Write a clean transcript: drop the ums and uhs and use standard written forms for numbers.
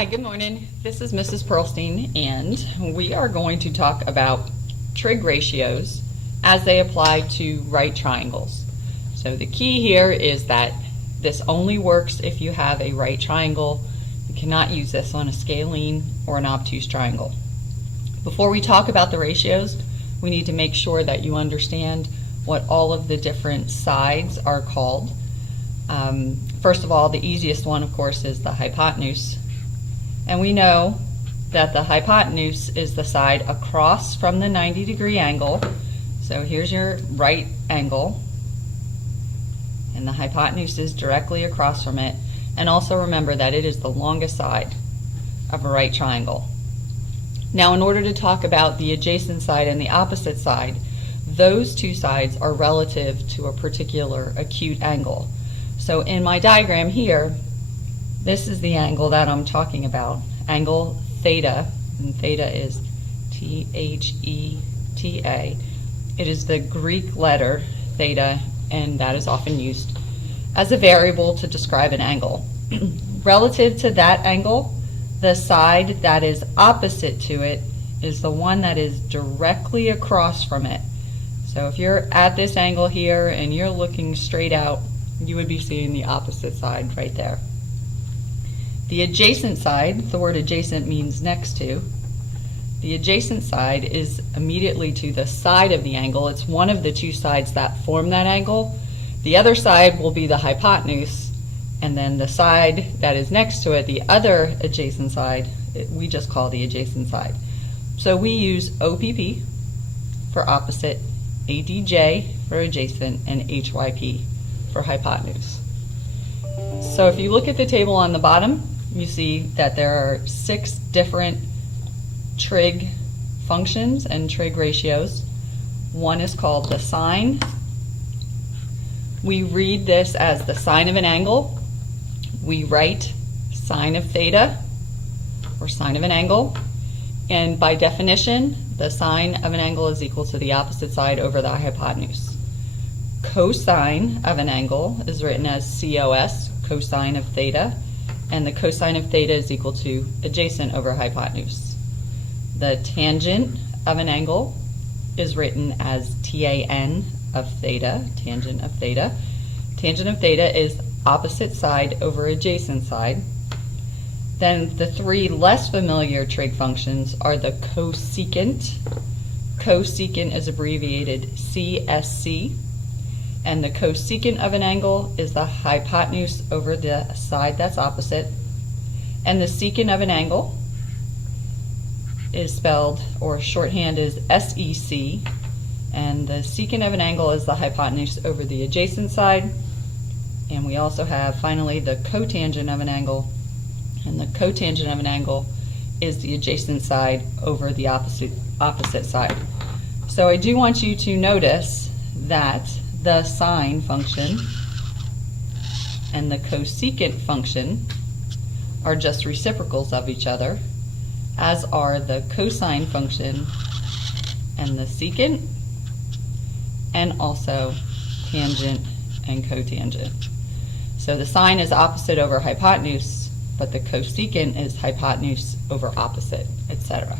Hi, good morning. This is Mrs. Pearlstein, and we are going to talk about trig ratios as they apply to right triangles. So the key here is that this only works if you have a right triangle. You cannot use this on a scalene or an obtuse triangle. Before we talk about the ratios, we need to make sure that you understand what all of the different sides are called. First of all, the easiest one, of course, is the hypotenuse. And we know that the hypotenuse is the side across from the 90-degree angle. So here's your right angle, and the hypotenuse is directly across from it. And also remember that it is the longest side of a right triangle. Now, in order to talk about the adjacent side and the opposite side, those two sides are relative to a particular acute angle. So in my diagram here, this is the angle that I'm talking about, angle theta, and theta is Theta. It is the Greek letter theta, and that is often used as a variable to describe an angle. Relative to that angle, the side that is opposite to it is the one that is directly across from it. So if you're at this angle here and you're looking straight out, you would be seeing the opposite side right there. The adjacent side, the word adjacent means next to. The adjacent side is immediately to the side of the angle. It's one of the two sides that form that angle. The other side will be the hypotenuse, and then the side that is next to it, the other adjacent side, we just call the adjacent side. So we use OPP for opposite, ADJ for adjacent, and HYP for hypotenuse. So if you look at the table on the bottom, you see that there are 6 different trig functions and trig ratios. One is called the sine. We read this as the sine of an angle. We write sine of theta, or sine of an angle. And by definition, the sine of an angle is equal to the opposite side over the hypotenuse. Cosine of an angle is written as COS, cosine of theta, and the cosine of theta is equal to adjacent over hypotenuse. The tangent of an angle is written as TAN of theta, tangent of theta. Tangent of theta is opposite side over adjacent side. Then the 3 less familiar trig functions are the cosecant. Cosecant is abbreviated CSC. And the cosecant of an angle is the hypotenuse over the side that's opposite. And the secant of an angle is spelled, or shorthand is SEC. And the secant of an angle is the hypotenuse over the adjacent side. And we also have, finally, the cotangent of an angle. And the cotangent of an angle is the adjacent side over the opposite side. So I do want you to notice that the sine function and the cosecant function are just reciprocals of each other, as are the cosine function and the secant, and also tangent and cotangent. So the sine is opposite over hypotenuse, but the cosecant is hypotenuse over opposite, etc.